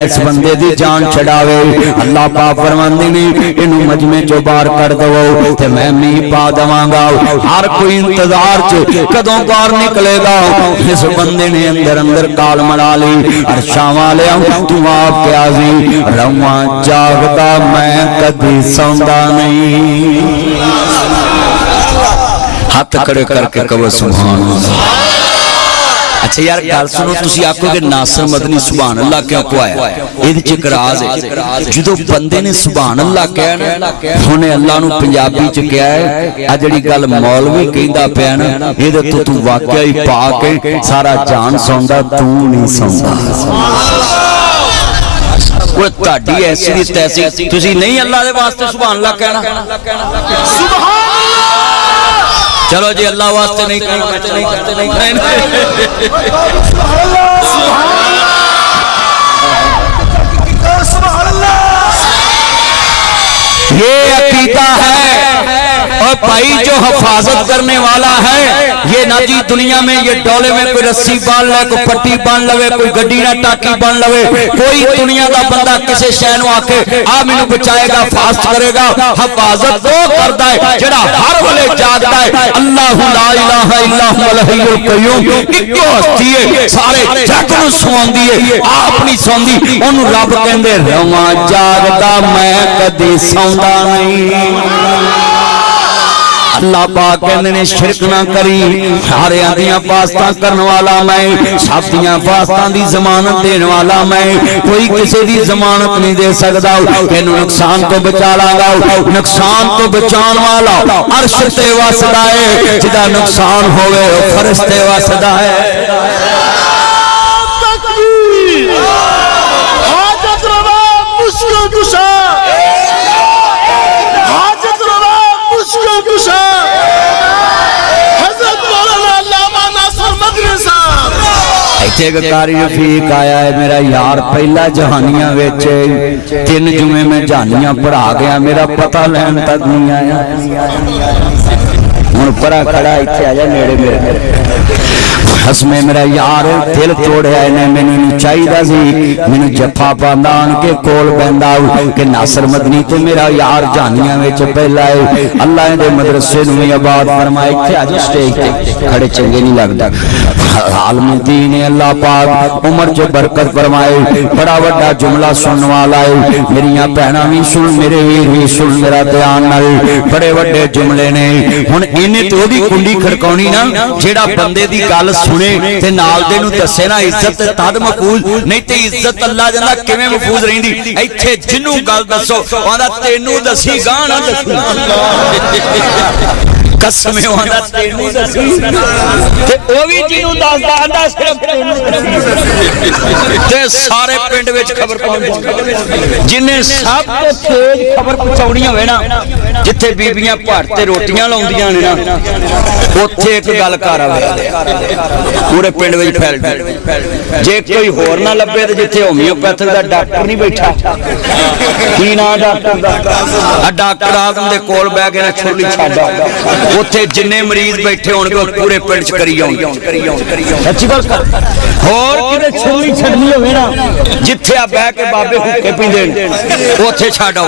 इस बंदे दी जान छड़ावे। अल्लाह पाक फरमांदे ने इनू मजमे चो बाहर कर दवो ते मैं मींह पा देवांगा। हर कोई इंतजार च कदों बाहर निकलेगा। इस बंदे ने अंदर अंदर काल मड़ा ली। अरशां वाले तू आप क्या जी रवा जागदा मैं कदी सौंदा नहीं। हाथ खड़े करके कहो सुभान अल्लाह। अच्छा यार गल सुनो, तुसी आखोगे नासिर मदनी सुभान अल्लाह क्यों कहया? इहदे च एक राज है। जदों बंदे ने सुभान अल्लाह कहना हुणे अल्लाह नूं पंजाबी च कहा है आ जिहड़ी गल मौलवी कहंदा पिया ना इहदे तो तू वाकया ही पा के सारा जान सौंदा तू नहीं सौंदा। वो तुहाडी ऐसी दी तैसी तुसी नहीं अल्लाह दे वास्ते सुभान अल्लाह कहना। चलो जी अल्लाह वास्ते नहीं ये अकीदा है। और भाई जो हिफाजत करने वाला है ये ना जी दुनिया में ये डोले में कोई रस्सी बांध ले, कोई पट्टी बांध लवे, कोई गड्डी ना टाकी बांध लवे। कोई दुनिया का बंदा किसी शय नूं आके आ मैनू बचाएगा फास्ट करेगा। हिफाजत वो करता है जेड़ा हर वेले जागदा है। अल्लाहु ला इलाहा इल्ला हुवल हय्युल कय्यूम इक्को हस्ती है सारे जग नूं सुआंदी है आप नहीं सौंदी। ओनू रब कहंदे रवां जागदा मैं कदी सौंदा नहीं। अल्लाह पाक कहंदे ने शिरक ना करी सारियां दियां पास्तां करने वाला मैं, सब दियां पास्तां दी जमानत देने वाला मैं। कोई किसी दी जमानत नहीं दे सकदा। इहनूं नुकसान तो बचा लांगा। नुकसान तो बचाउण वाला अर्श ते वसदा है, जिहदा नुकसान होवे ओ फर्श ते वसदा है। कारी रफीक आया है मेरा यार पहला जहानियां विच 3 जुमे में जहानियां पढ़ा गया मेरा पता लैन तक नहीं आया। हुण परा खड़ा इत्थे आ जा नेड़े मेरे हसमे मेरा यार दिल तोड़िया इन्हें मैनू चाहिदा सी मैनू जफा पांदा आन के कोल पैंदा कि नासिर मदनी ते मेरा यार जहानियां विच पहला है। अल्लाह दे मदरसे नूं भी आबाद फरमाए। इत्थे आ जा स्टेज ते खड़े चंगे नहीं लगदा। आलम दीन अल्लाह पाक उमर च बरकत फरमाए। बड़ा वड्डा जुमला सुनने वाला है। मेरियां भैणां भी सुन मेरे वीर भी सुन मेरा ध्यान नाल बड़े वड्डे जुमले ने। हुण इन्हें तो ओदी कुंडी खड़काउणी ना जेड़ा बंदे दी गल सुने ते नाल दे नूं दस्से ना इज्जत तद महफूज नहीं ते इज्जत अल्लाह जंदा किवें महफूज रहिंदी। इत्थे जिन्नू गल दसो आंदा तैनू दसी गां ना दसी कसम आंदा तैनू दसी ते ओ भी जिन्नू दसदा आंदा सिर्फ ते सारे पिंड विच खबर पहुंच जिन्ने सब तो तेज खबर पहुंचाउणी होवे ना जिथे बीबियां भट ते रोटियां लाउंदियां ने ना उत्थे एक गल कर आवे पूरे पिंड विच फैल गई। जे कोई होर ना लभे ते जिथे होमियोपैथिक दा डॉक्टर नहीं बैठा की ना डॉक्टर दा डॉक्टर आदम दे कोल बैठ के ना छोली छाड़ा उत्थे जिन्ने मरीज बैठे होणगे पूरे पिंड च करी आउणगे। सच्ची गल कर होर किते छोली छड्डनी होवे ना जिथे आ बैठ के बाबे हुक्के पींदे ने उत्थे छाड़ो।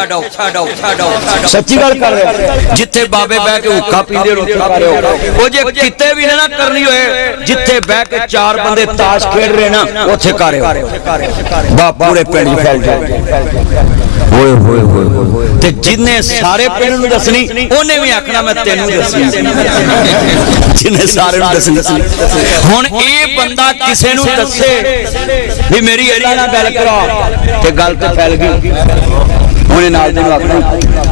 सच्ची गल कर जिथे बाबे बैठ के हुक्का पींदे ने उत्थे ओ जे किते भी ना करनी होए जिथे बैठ के 4 बंदे ताश खेड रहे ना उत्थे करियो बा पूरे पिंड फैल जाए। ओए होए होए ते जिन्ने सारे पिंड नूं दसनी ओने भी आखना मैं तैनू दसी जिन्ने सारे नूं दसनी। हुण ए बंदा किसे नूं दसे भी मेरी अल्लाह नाल गल करा ते गल ते फैल गई। उन्हें नाल दे नूं आखना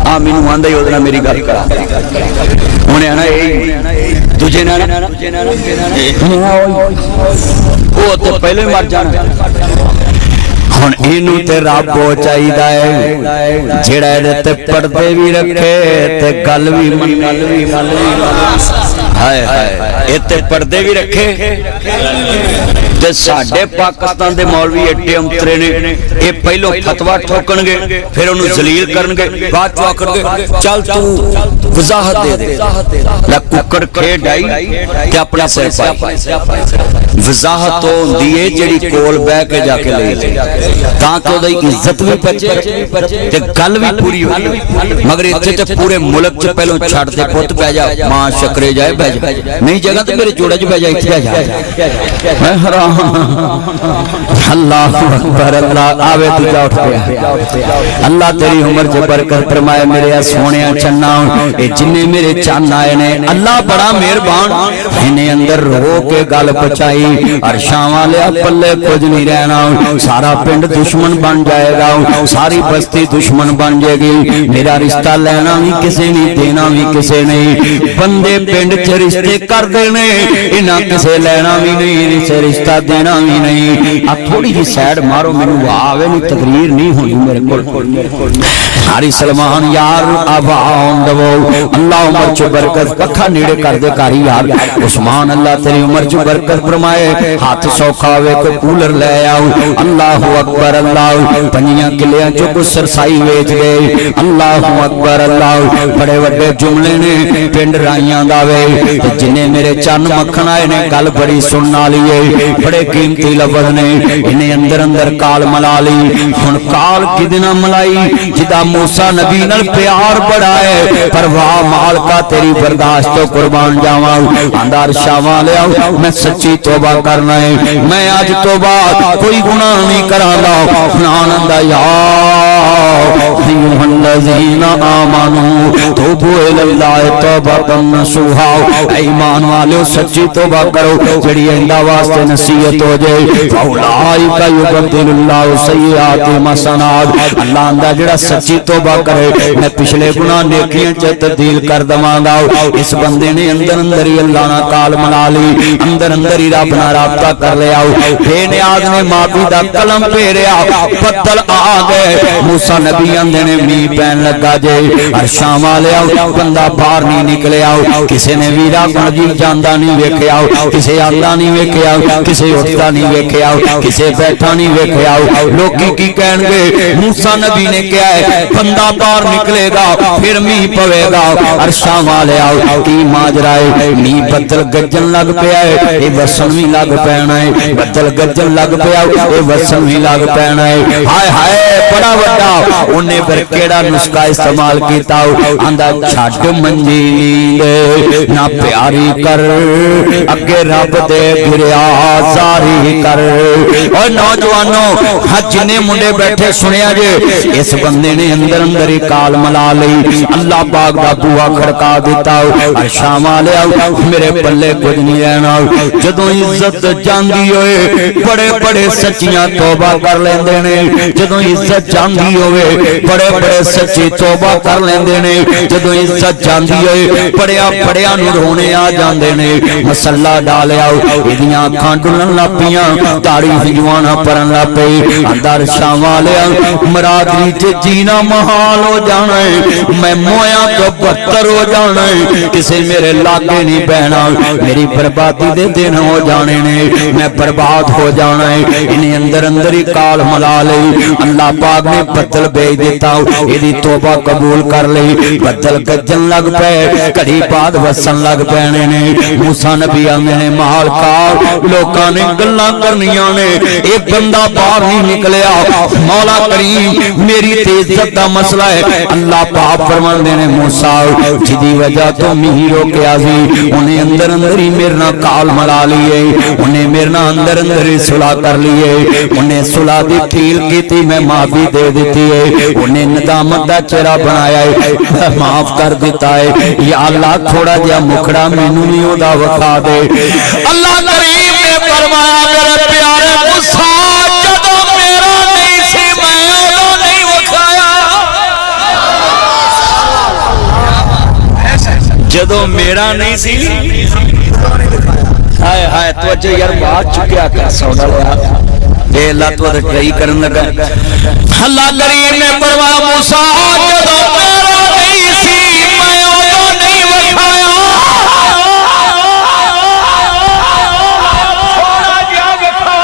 आ मैनू आंदा ही ओदे नाल मेरी गल करा। उन्हें आना ए दूजे नाल ओ ते पहले ही मर जाना। हुण इनू ते रब चाहिदा है जेड़ा इहदे ते पर्दे भी रखे ते गल भी मन हाय हाय ए ते पर्दे भी रखे ਤੇ ਸਾਡੇ ਪਾਕਿਸਤਾਨ ਦੇ ਮੌਲਵੀ ਏਡੇ ਅੰਤਰੇ ਨੇ, ਇਹ ਪਹਿਲੋਂ ਫਤਵਾ ਠੋਕਣਗੇ, ਫਿਰ ਉਹਨੂੰ ਜ਼ਲੀਲ ਕਰਨਗੇ, ਬਾਅਦ ਚੋਂ ਆਖਣਗੇ ਚੱਲ ਤੂੰ ਵਜ਼ਾਹਤ ਦੇ ਦੇ। ਲੈ ਕੁੱਕੜ ਖੇਡ ਆਈ ਤੇ ਆਪਣਾ ਸਿਰ ਪਾਈ। ਵਜ਼ਾਹਤ ਉਹ ਹੁੰਦੀ ਏ ਜਿਹੜੀ ਕੋਲ ਬਹਿ ਕੇ ਜਾ ਕੇ ਲਈ ਤਾਂ ਕਿ ਉਹਦੀ ਇੱਜ਼ਤ ਵੀ ਬਚੇ ਤੇ ਗੱਲ ਵੀ ਪੂਰੀ ਹੋਵੇ। ਮਗਰ ਇੱਥੇ ਤੇ ਪੂਰੇ ਮੁਲਕ ਚ ਪਹਿਲੋਂ ਛੱਡ ਦੇ, ਪੁੱਤ ਬਹਿ ਜਾ, ਮਾਂ ਸ਼ਕਰੇ ਜਾਏ ਬਹਿ ਜਾ, ਨਹੀਂ ਜਗ੍ਹਾ ਤੇ ਮੇਰੇ ਜੋੜੇ ਚ ਬਹਿ ਜਾ, ਇੱਥੇ ਆ ਜਾ। ਮੈਂ ਹਰਾਮ अल्लाह अकबर अल्लाह आवे तुझा उठ गया। अल्लाह तेरी उम्र च बरकत फरमाए मेरे सोने चन्ना, ये जिन्ने मेरे चन्न आए ने अल्लाह बड़ा मेहरबान, इन्हें अंदर रो के गल पहुंचाई। अरशां वाले पल्ले कुछ नहीं रहना, सारा पिंड दुश्मन बन जाएगा, सारी बस्ती दुश्मन बन जाएगी। मेरा रिश्ता लेना भी किसी ने, देना भी किसी ने, बंदे पिंड च रिश्ते कर देने, इन्हें किसे लेना भी नहीं, रिश्ता देना भी नहीं। अब थोड़ी जी सैड मारो, मैनू आवे नहीं, तकरीर नहीं होनी मेरे को। हारी सलमान यार आवाम दवो, अल्लाह उम्र च बरकत, पखा नेड़े कर दे कारी यार उस्मान, अल्लाह तेरी उम्र च बरकत फरमाए। हाथ सौखा वे को कूलर ले आओ, अल्लाह अकबर अल्लाह। पंजियां किलियां चो कुछ सरसाई वेच गए, अल्लाह अकबर अल्लाह। बड़े बड़े जुमले ने पिंड राइयां दा वे, जिन्हें मेरे चन्न मक्खन आए ने गल बड़ी सुनने वाली है, बड़े कीमती लफ्ज़ ने, इन्हें अंदर अंदर काल मला ली। हुण काल किदे नाल मलाई, जिदा मूसा नबी नाल प्यार बड़ा है, पर वाह मालका तेरी बर्दाश्त तो कुर्बान जावां। आंदा शावा ले आओ, मैं सच्ची तौबा करना है, मैं आज तौबा कोई गुनाह नहीं करांदा। आनंद यार अय्युहल्लज़ीना आमनू तूबू इलल्लाहि तौबतन नसूहा, ईमान वालों सच्ची तौबा करो जेड़ी इंदा वास्ते नसीहत हो जाए। फौलाइका युबद्दिलुल्लाहु सय्यिआतिहिम हसनात, अल्लाह आंदा जेड़ा सच्ची तौबा करे मैं पिछले गुनाह नेकियां च तब्दील कर दवांगा। इस बंदे ने अंदर अंदर ही अल्लाह नाल काल मना ली, अंदर अंदर ही रब नाल राबता कर लिया। बेनियाज ने माफी दा कलम फेरिया, बदल आ गए। मूसा नबी आंदे ने मींह पैन लगा जे, अरशां वाले बंदा बाहर नहीं निकलिया, किसी ने वीरा गुण जांदा नहीं वेखिया, किसी आंदा नहीं वेखिया, किसी उठदा नहीं वेखिया, किसी बैठा नहीं वेखिया। लोकी की कहणगे मूसा नबी ने कहा है बंदा बाहर निकलेगा फिर मींह पवेगा। अरशां वाले की माजरा है, मींह बदल गरजन लग पिया है, ये वसन भी लग पैना है, बदल गरजन लग पिया ये वसन भी लग पैना है। हाय हाय बड़ा वड्डा उन्हें फिर केड़ा नुस्खा इस्तेमाल किया, आंदा छड्ड मंजी नींद ना प्यारी कर, अगे रब दे गिरिया जारी कर। और नौजवानों हाँ जिन्ने मुंडे बैठे सुनिया जे, इस बंदे ने अंदर अंदर ही काल मला ली, अल्लाह पाक दा बुआ खड़का दिता। अरशां वाले मेरे पल्ले कुछ नहीं रहना, जदों इज्जत जांदी होए बड़े बड़े सच्चियां तौबा कर लेंदे ने, जदों इज्जत जांदी होए बड़े बड़े सच्ची तौबा कर लेंदे ने, जदों इज्जत जांदी होए बड़िया बड़िया नूं रोने आ जांदे ने। मसला डालिया इहदियां अखां डुलन लग पियां, दाढ़ी हिजवाना परन लग पई। अंदर शां वाले मरादरी च जीना महाल हो जाना है, मैं मोया तो बदतर हो जाना है, किसी मेरे लागे नहीं बहना, मेरी बर्बादी दे दिन हो जाने ने, मैं बर्बाद हो जाना है। इन्हें अंदर अंदर ही काल मला ली, अल्लाह पाक ने बदल भेज दिता, यदि तौबा कबूल कर ली, बदल गरजन लग पे, घड़ी बाद वसन लग पैने ने। मूसा नबी आंदे ने माल का लोकां ने गल्लां करनियां ने, एक बंदा बाहर नहीं निकलिया, मौला करीम मेरी इज्जत दा मसला है। अल्लाह पाक फरमांदे ने मूसा जिदी वजह तो मींह रोकिया सी, उन्हें अंदर अंदर ही मेरे नाल काल मला लिए, उन्हें मेरे नाल अंदर अंदर ही सुलह कर लिए, उन्हें सुलह दी कील कीती, मैं माफी दे दी है, उन्हें नदामत दा चेहरा बनाया है, माफ कर दिता है। या अल्लाह थोड़ा जिहा मुखड़ा मैनू नहीं ओदा वखा दे। अल्लाह करीम ने फरमाया मेरे प्यारे मूसा जदों मेरा नहीं सी मैं ओदों नहीं वखाया, जदों मेरा नहीं सी हाय हाय तवज्जो यार बात चुकिया कर सौदा ये अल्लाह तो ट्राई करन लगा। अल्लाह करीम ने फरमाया मूसा जदों मेरा नहीं सी मैं ओदों नहीं वखाया, थोड़ा जिहा वखा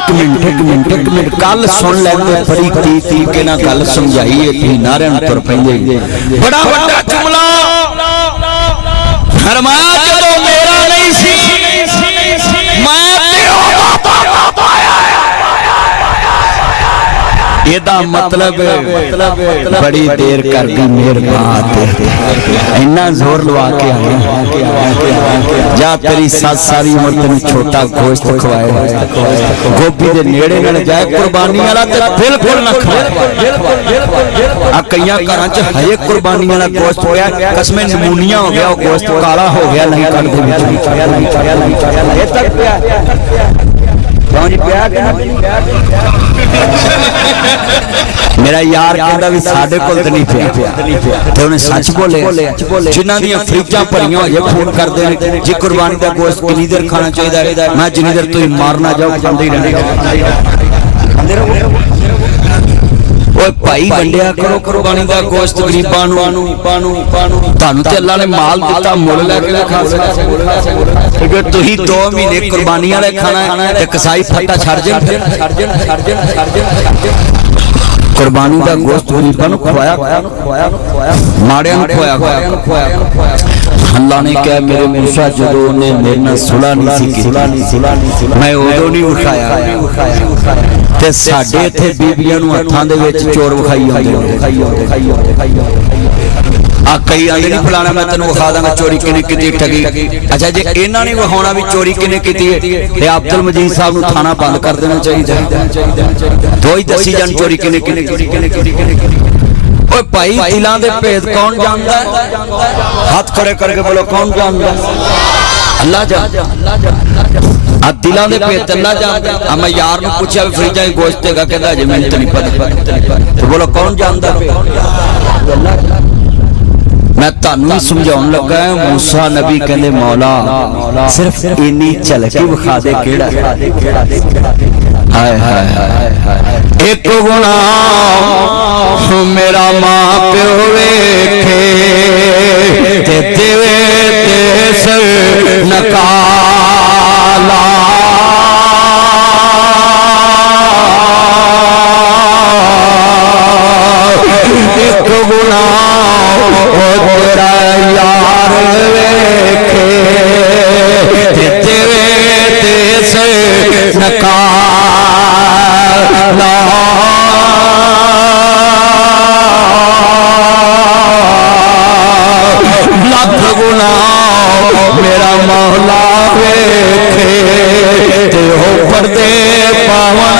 एक मिनट गल सुन लैंदे बड़ी तरीके नाल गल समझाई है तुसीं नारियां नूं तुर पैंदे बड़ा वड्डा जुमला फरमाया जदों मेरा नहीं सी मैं एदा मतलब बड़ी देर कर गई मेरे बात इन्ना जोर लवा के आया जा तेरी सास सारी उम्र तेन छोटा गोश्त खवाए गोभी दे नेड़े न जाए कुर्बानी वाला ते बिल्कुल ना खवाए आ कईयां घरां च हजे कुर्बानी वाला गोश्त होया कसमें नमूनिया हो गया गोश्त काला हो गया नहीं कट दे विच ए तक पिया मेरा यार कहता भी साडे कोल ते नहीं पिया ते उन्हें सच बोले जिन्हां दी फ्रिजां भरियां होइए फोन करदे ने जी कुर्बानी दा गोश्त किन्नी देर खाना चाहिए मैं जिन्नी देर तुसीं मारना जाओ खांदे ही रहना ओए भाई वंडिया करो कुर्बानी दा गोश्त गरीबां नूं तुहानूं ते अल्लाह ने माल दिता मुल लैके खा सकदे तुसीं 2 महीने कुर्बानी वाले खाना ते कसाई फट्टा छड़ कुर्बानी का गोश्त गरीबां नूं खवाया माड़ियां नूं खवाया अल्लाह ने कहा मेरे मूसा जदों ने मेरे नाल सुलह नहीं सी मैं उदों नहीं उठाया ते साडे इत्थे बीबियां नूं हत्थां दे विच चोर विखाई आउंदे आ कई आंदे नहीं फलाना मैं तेनों विखा दांगा चोरी किने कीती ठगी अच्छा जे इन्हां ने विखाउणा भी चोरी किने कीती है ते अब्दुल मजीद साहब नूं थाना बंद कर देना चाहिए दो ही दसी जान चोरी किने ओए भाई दिलां दे भेद कौन जानदा है हाथ खड़े करके बोलो कौन जानदा अल्लाह जानदा आ दिलां दे भेद अल्लाह जानदा आ मैं यार नूं पूछया फ्रिजां च गोश्त हैगा कहंदा जे मैनूं ते नहीं पता तो बोलो कौन जानदा अल्लाह मैं तानू समझाउण लगा मूसा नबी कहंदे मौला सिर्फ इन्नी झलक ही विखा दे केड़ा हाय हाय हाय एक गुनाह मेरा मां प्यो वेखे ते देवे ते सर नकाला एक गुनाह यार वेखे तेरे देश नकाला लख गुना मेरा मौला वेखे ते हो पर्दे पावन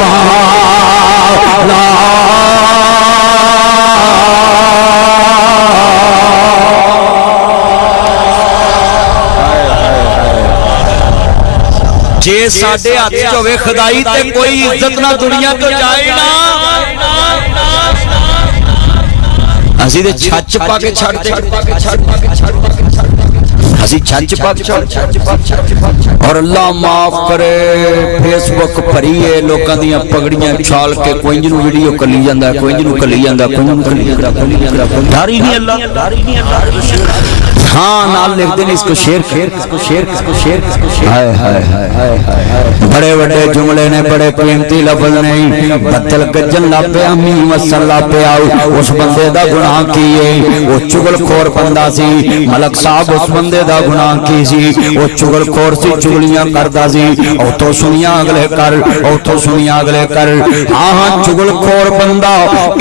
वाला जे साडे हाथ च होवे खुदाई ते कोई इज्जत ना दुनिया तो जाए ना असी ते छच पा के छड़ दे असी छच पा के और अल्लाह माफ करे फेसबुक भरी है लोकां दी पगड़ियां छाल के कोई जिन्नू वीडियो कली जांदा कोई जिन्नू कली जांदा कोई जिन्नू कली जांदा दारी नहीं अल्लाह हाँ नाल लिख देने इसको शेर हाय हाय हाय बड़े बड़े जुमले ने बड़े कीमती लफ्ज नहीं बदल गजन लापे अमी वसन लापे आओ उस बंदे दा गुनाह की है वो चुगलखोर बंदा सी मलक साहब उस बंदे दा गुनाह की सी वो चुगलखोर सी चुगलियां करदा सी औथों सुनिया अगले कर औथों सुनिया अगले कर हाँ हाँ चुगलखोर बंदा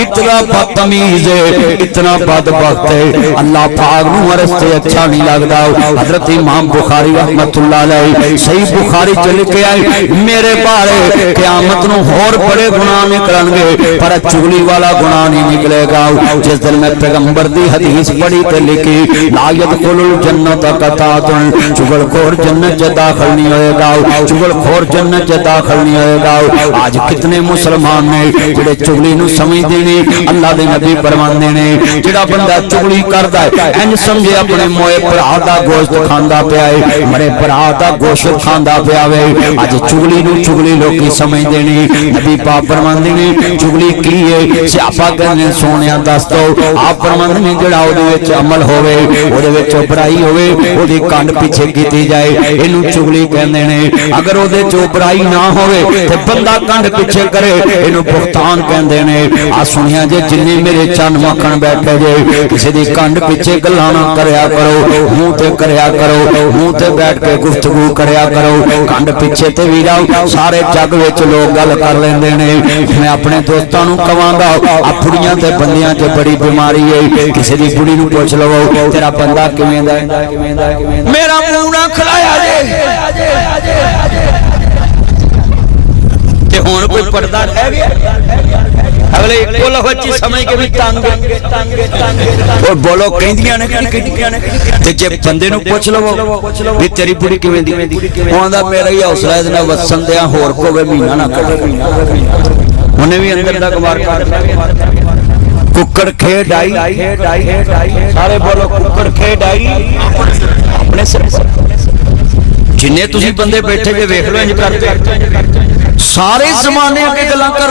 इतना बदतमीज है इतना बदबख्त है अल्लाह पाक नूं रस्ते अच्छा नहीं लगता हजरत इमाम बुखारी रहमतुल्लाह अलैह सही बुखारी च लिखे आए मेरे बारे क़यामत नूं होर बड़े गुनाह निकलणगे पर चुगली वाला गुनाह नहीं निकलेगा जिस दिन मैं पैगंबर दी हदीस पढ़ी ते लिखी ला यदखुलुल जन्नत कतातुन चुगलखोर जन्नत च दाखिल नहीं होएगा चुगलखोर जन्नत च दाखिल नहीं होएगा आज कितने मुसलमान ने जेड़े चुगली नूं समझदे ने अल्लाह दे नबी फरमांदे ने जेड़ा बंदा चुगली करदा है इंज समझे अपने मोए भरा दा गोश्त खांदा पिया है, मरे भरा दा गोश्त खांदा पिया वे। अज चुगली नूं चुगली लोकी समझदे ने। नबी पाक फरमांदे ने चुगली की है? सियापा कहंदे सोहणिया दस दो। आप फरमांदे ने जिहड़ा ओहदे विच अमल होवे, ओहदे विच बुराई होवे, ओहदी कंड पिछे कीती जाए, इहनूं चुगली कहंदे ने। अगर ओहदे चो बुराई ना होवे ते बंदा कंड पिछे करे, इहनूं बुहतान कहंदे ने। आ सुनिया जे जिन्ने मेरे चन मक्खण बैठे जे, किसी दी कंड पिछे गल्लां ना करया करो, मुंह ते करया करो, मुंह ते बैठ के गुफ्तगू करया करो। कंड पिछे ते वीरा सारे जग विच लोग गल कर लैंदे ने। मैं अपने दोस्तां नूं कहांगा आ बुढ़ियां ते बंदियां च बड़ी बीमारी है, किसी दी बुढ़ी नूं पुछ लवो तेरा बंदा किवें दा है, मेरा मुंह ना खलाया जे। ते हुण कोई पर्दा रह गया? अगले इक्को लफज समझ के भी तंग और बोलो कहंदियां ने ते जे बंदे नूं पुछ लवो भी तेरी बुढ़ी किवें दी, ओंदा मेरा ही हौसला इहदे नाल वसन दिया होर कोवे महीना ना कटे, उन्हें भी अंदर दा गवार कर। कुक्कड़ खेड आई, सारे बोलो कुक्कड़ खेड आई अपने सिर। जिन्ने तुसीं बंदे बैठे जे वेख लो इंज करते सारे जमाने अगे गल्लां कर।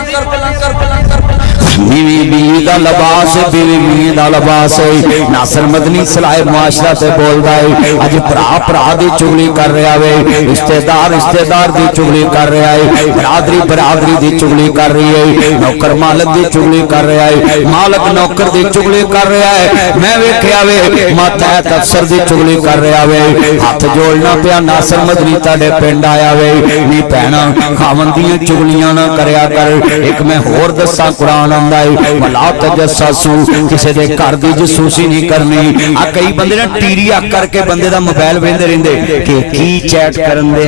बीवी बीवी दा लिबास, बीवी बीवी दा लिबास है। नासिर मदनी सलाह मुआशरा ते बोलदा है। अज भरा भरा दी चुगली कर रहा वे, रिश्तेदार रिश्तेदार दी चुगली कर रहा है, बरादरी बरादरी दी चुगली कर रही है, नौकर मालक दी चुगली कर रहा है, मालक नौकर दी चुगली कर रहा है। मैं वेख्या वे मातहत अफसर दी चुगली कर रहा वे। हाथ जोड़ना पिया नासिर मदनी तुहाडे पिंड आया वे। नी भैणा खावन दी चुगलियां ना करया कर। एक मैं होर दस्सां कुरान आंदा है वला तजस्ससू, किसी दे घर दी जसूसी नहीं करनी। आ कई बंदे ना टीरी अख करके बंदे दा मोबाइल वेंदे रहिंदे कि की चैट करन दे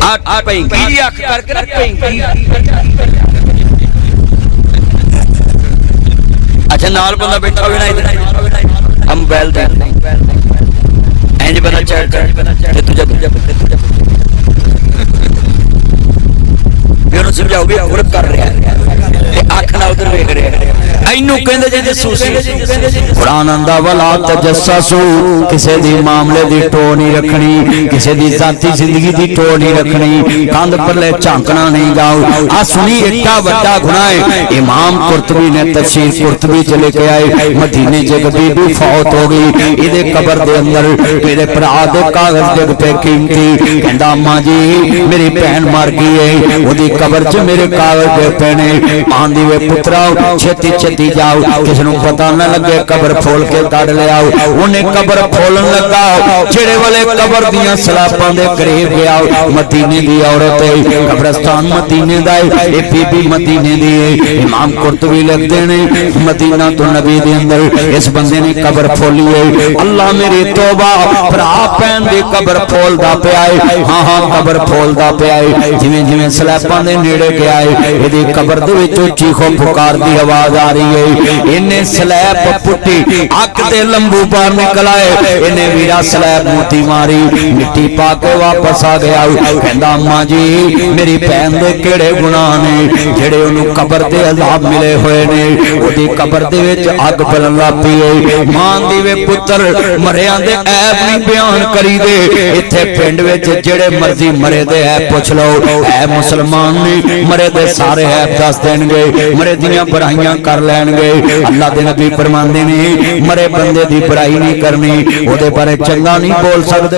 आ पैंकी दी अख करके ना पैंकी। अच्छा नाल बंदा बैठा होवे ना इधर हम मोबाइल दे इंज बंदा चैट कर ते तुझा समझाओ भी औरत कर रहा है, अख ना उधर वेख रहा है, इनू कहंदे जे जसूसी। कुरान आंदा वला तजस्ससू, किसी दी मामले दी टो नहीं रखनी, किसी दी जाती जिंदगी दी टो नहीं रखनी, कंध परले झांकना नहीं जाओ। आ सुनी एडा वड्डा गुनाह है। इमाम कुर्तबी ने तफसीर कुर्तबी च लेके आए मदीने च एक बीबी फौत हो गई, इहदे कबर दे अंदर मेरे भरा दे कागज डिग पे कीमती। कहंदा अम्मा जी मेरी भैन मर गई है, ओदी कबर च मेरे कागज दे पैने। आंदी वे पुत्रा छेती छेती जाओ, किसी नूं पता न लगे, कबर फोल के कढ ले आओ। उन्हें कबर फोलन लगा, जेड़े वाले कबर दियां सलापां दे करीब गया। मदीने दी औरत है, कब्रस्तान मदीने दा है, ए बीबी मदीने दी है। इमाम कुर्तबी लिखदे ने मदीना तो नबी दे अंदर इस बंदे ने कबर फोली है। अल्लाह मेरी तौबा, भरा भैन दी कबर फोलदा पिया है। हां हां कबर फोलदा पिया है। जिवें जिवें सलापां दे नेड़े गया है, इहदी कबर दे विचों चीखो पुकार दी आवाज आ रही है। इन्हें स्लैब पुट्टी, अग दे लंबू बाहर निकल आए, इन्हें वीरा स्लैब मोती मारी, मिट्टी पा के वापस आ गया। कहंदा अम्मा जी मेरी भैन दे किहड़े गुनाह ने जेड़े ओनू कबर दे अज़ाब मिले होए ने। ओदी कबर दे विच अग बलन लग पई है। मां दी वे पुत्र मरियां दे ऐब नहीं बयान करी दे। इत्थे पिंड विच जेड़े मर्जी मरे दे ऐब पुछ लो, ऐ मुसलमान ने मरे दे सारे ऐब दस देणगे, मरे दियां बुराइयां कर लैणगे। अल्लाह दे नबी फरमांदे ने मरे बंदे दी बुराई नहीं करनी, ओदे बारे चंगा नहीं बोल सकदे।